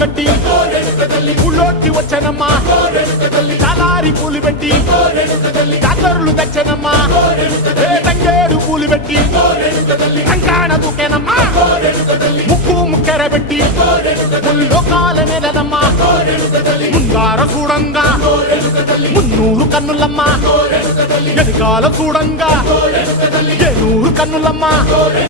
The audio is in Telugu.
కట్టి ఊళ్ళోకి వచ్చానమ్మా చాలారి పూలు పెట్టి జాతరులు తెచ్చానమ్మా తంగేడు పూలు పెట్టి కంకాణ దూకేనమ్మా ముక్కు ముక్కెర పెట్టి ముల్లోకాల నెలనమ్మా ముందార చూడంగా మున్నూరు కన్నులమ్మా ఎనకాల చూడంగా 100 కన్నులమ్మా